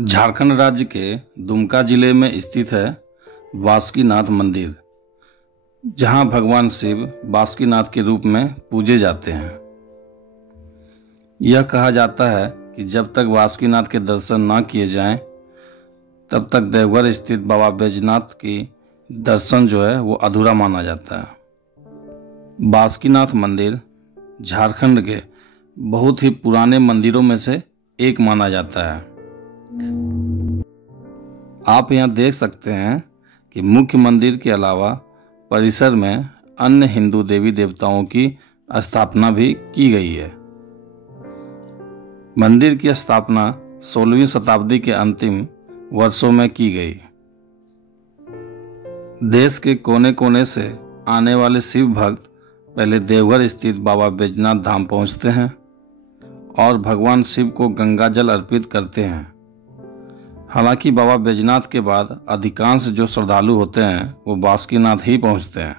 झारखंड राज्य के दुमका जिले में स्थित है बासुकीनाथ मंदिर, जहां भगवान शिव बासुकीनाथ के रूप में पूजे जाते हैं। यह कहा जाता है कि जब तक बासुकीनाथ के दर्शन न किए जाएं, तब तक देवघर स्थित बाबा बैजनाथ की दर्शन जो है वो अधूरा माना जाता है। बासुकीनाथ मंदिर झारखंड के बहुत ही पुराने मंदिरों में से एक माना जाता है। आप यहाँ देख सकते हैं कि मुख्य मंदिर के अलावा परिसर में अन्य हिंदू देवी देवताओं की स्थापना भी की गई है। मंदिर की स्थापना 16वीं शताब्दी के अंतिम वर्षों में की गई। देश के कोने कोने से आने वाले शिव भक्त पहले देवघर स्थित बाबा बैजनाथ धाम पहुंचते हैं और भगवान शिव को गंगा जल अर्पित करते हैं। हालांकि बाबा बैजनाथ के बाद अधिकांश जो श्रद्धालु होते हैं वो बासुकीनाथ ही पहुंचते हैं,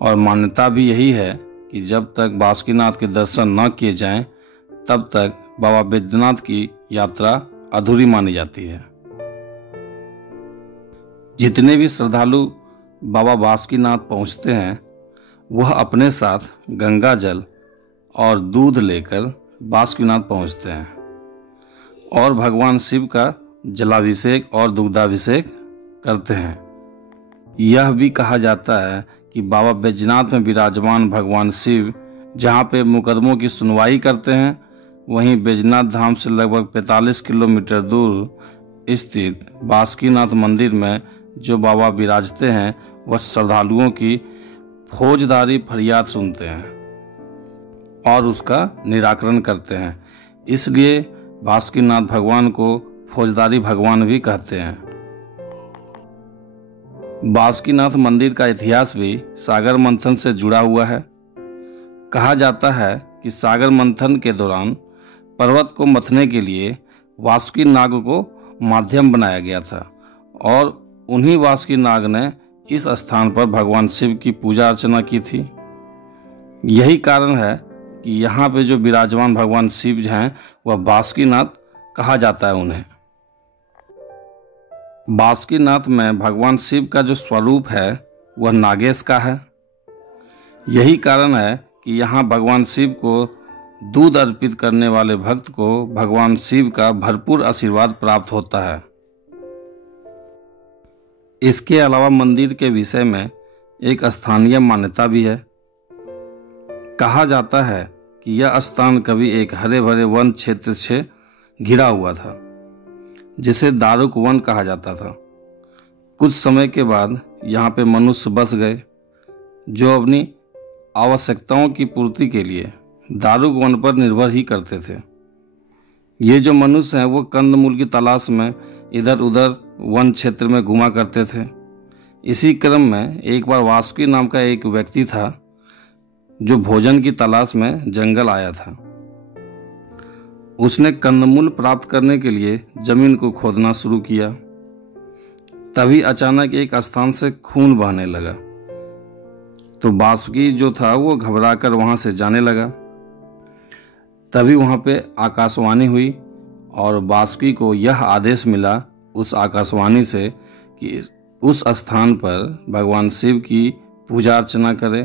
और मान्यता भी यही है कि जब तक बासुकीनाथ के दर्शन न किए जाएं, तब तक बाबा बैजनाथ की यात्रा अधूरी मानी जाती है। जितने भी श्रद्धालु बाबा बासुकीनाथ पहुंचते हैं, वह अपने साथ गंगा जल और दूध लेकर बासुकीनाथ पहुंचते हैं और भगवान शिव का जलाभिषेक और दुग्धाभिषेक करते हैं। यह भी कहा जाता है कि बाबा बैजनाथ में विराजमान भगवान शिव जहाँ पे मुकदमों की सुनवाई करते हैं, वहीं बैजनाथ धाम से लगभग 45 किलोमीटर दूर स्थित बासुकीनाथ मंदिर में जो बाबा विराजते हैं, वह श्रद्धालुओं की फौजदारी फरियाद सुनते हैं और उसका निराकरण करते हैं। इसलिए बासुकीनाथ भगवान को फौजदारी भगवान भी कहते हैं। बासुकीनाथ मंदिर का इतिहास भी सागर मंथन से जुड़ा हुआ है। कहा जाता है कि सागर मंथन के दौरान पर्वत को मथने के लिए वासुकी नाग को माध्यम बनाया गया था और उन्हीं वासुकी नाग ने इस स्थान पर भगवान शिव की पूजा अर्चना की थी। यही कारण है कि यहाँ पे जो विराजमान भगवान शिव हैं, वह बासुकीनाथ कहा जाता है उन्हें। बासुकीनाथ में भगवान शिव का जो स्वरूप है वह नागेश का है। यही कारण है कि यहाँ भगवान शिव को दूध अर्पित करने वाले भक्त को भगवान शिव का भरपूर आशीर्वाद प्राप्त होता है। इसके अलावा मंदिर के विषय में एक स्थानीय मान्यता भी है। कहा जाता है कि यह स्थान कभी एक हरे भरे वन क्षेत्र से घिरा हुआ था, जिसे दारुक वन कहा जाता था। कुछ समय के बाद यहाँ पे मनुष्य बस गए, जो अपनी आवश्यकताओं की पूर्ति के लिए दारुक वन पर निर्भर ही करते थे। ये जो मनुष्य हैं वो कंदमूल की तलाश में इधर उधर वन क्षेत्र में घुमा करते थे। इसी क्रम में एक बार वासुकी नाम का एक व्यक्ति था, जो भोजन की तलाश में जंगल आया था। उसने कंदमूल प्राप्त करने के लिए जमीन को खोदना शुरू किया। तभी अचानक एक स्थान से खून बहने लगा, तो बासुकी जो था वो घबराकर वहां से जाने लगा। तभी वहां पे आकाशवाणी हुई और बासुकी को यह आदेश मिला उस आकाशवाणी से कि उस स्थान पर भगवान शिव की पूजा अर्चना करे।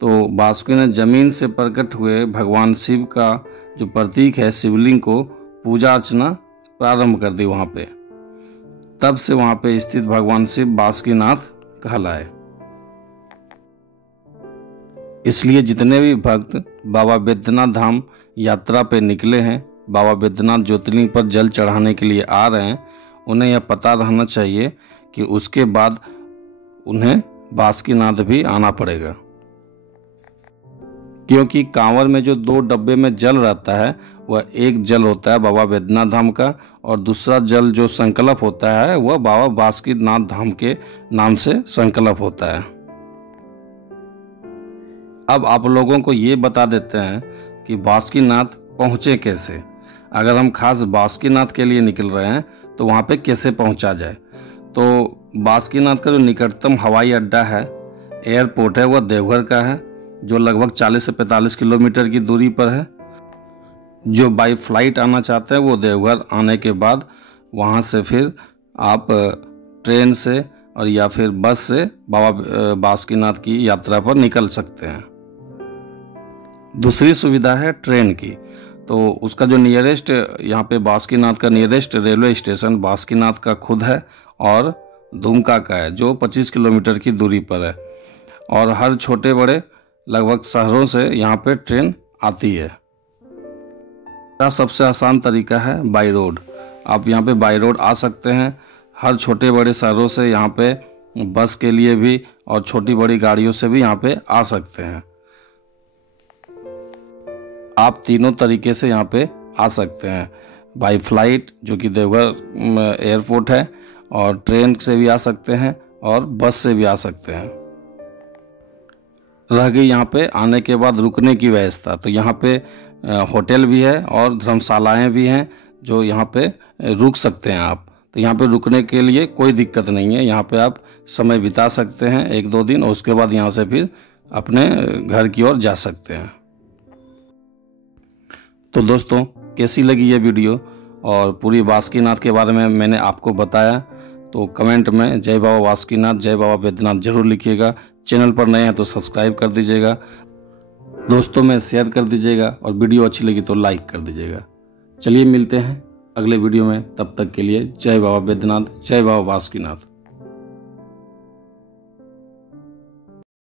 तो बासुकी ने जमीन से प्रकट हुए भगवान शिव का जो प्रतीक है शिवलिंग को पूजा अर्चना प्रारंभ कर दी वहाँ पे। तब से वहाँ पे स्थित भगवान शिव बासुकीनाथ कहलाए। इसलिए जितने भी भक्त बाबा बैद्यनाथ धाम यात्रा पे निकले हैं, बाबा बैद्यनाथ ज्योतिर्लिंग पर जल चढ़ाने के लिए आ रहे हैं, उन्हें यह पता रहना चाहिए कि उसके बाद उन्हें बासुकीनाथ भी आना पड़ेगा, क्योंकि कांवर में जो 2 डब्बे में जल रहता है, वह एक जल होता है बाबा बैद्यनाथ धाम का और दूसरा जल जो संकल्प होता है वह बाबा बासुकीनाथ धाम के नाम से संकल्प होता है। अब आप लोगों को ये बता देते हैं कि बासुकीनाथ पहुँचे कैसे। अगर हम खास बासुकीनाथ के लिए निकल रहे हैं तो वहाँ पे कैसे पहुँचा जाए। तो बासुकीनाथ का जो निकटतम हवाई अड्डा है, एयरपोर्ट है, वह देवघर का है, जो लगभग 40 से 45 किलोमीटर की दूरी पर है। जो बाई फ्लाइट आना चाहते हैं वो देवघर आने के बाद वहाँ से फिर आप ट्रेन से और या फिर बस से बाबा बासुकीनाथ की यात्रा पर निकल सकते हैं। दूसरी सुविधा है ट्रेन की। तो उसका जो नियरेस्ट यहाँ पे बासुकीनाथ का नियरेस्ट रेलवे स्टेशन बासुकीनाथ का खुद है और दुमका का है, जो 25 किलोमीटर की दूरी पर है। और हर छोटे बड़े लगभग शहरों से यहाँ पे ट्रेन आती है। सबसे आसान तरीका है बाई रोड। आप यहाँ पे बाई रोड आ सकते हैं। हर छोटे बड़े शहरों से यहाँ पे बस के लिए भी और छोटी बड़ी गाड़ियों से भी यहाँ पे आ सकते हैं। आप तीनों तरीके से यहाँ पे आ सकते हैं, बाई फ्लाइट जो कि देवघर एयरपोर्ट है, और ट्रेन से भी आ सकते हैं और बस से भी आ सकते हैं। रह गई यहाँ पे आने के बाद रुकने की व्यवस्था। तो यहाँ पे होटल भी है और धर्मशालाएं भी हैं जो यहाँ पे रुक सकते हैं आप। तो यहाँ पे रुकने के लिए कोई दिक्कत नहीं है। यहाँ पे आप समय बिता सकते हैं 1-2 दिन, और उसके बाद यहाँ से फिर अपने घर की ओर जा सकते हैं। तो दोस्तों, कैसी लगी ये वीडियो और पूरी बासुकीनाथ के बारे में मैंने आपको बताया, तो कमेंट में जय बाबा बासुकीनाथ, जय बाबा बैद्यनाथ जरूर लिखिएगा। चैनल पर नए हैं तो सब्सक्राइब कर दीजिएगा, दोस्तों में शेयर कर दीजिएगा, और वीडियो अच्छी लगी तो लाइक कर दीजिएगा। चलिए मिलते हैं अगले वीडियो में, तब तक के लिए जय बाबा बैद्यनाथ, जय बाबा बासुकीनाथ।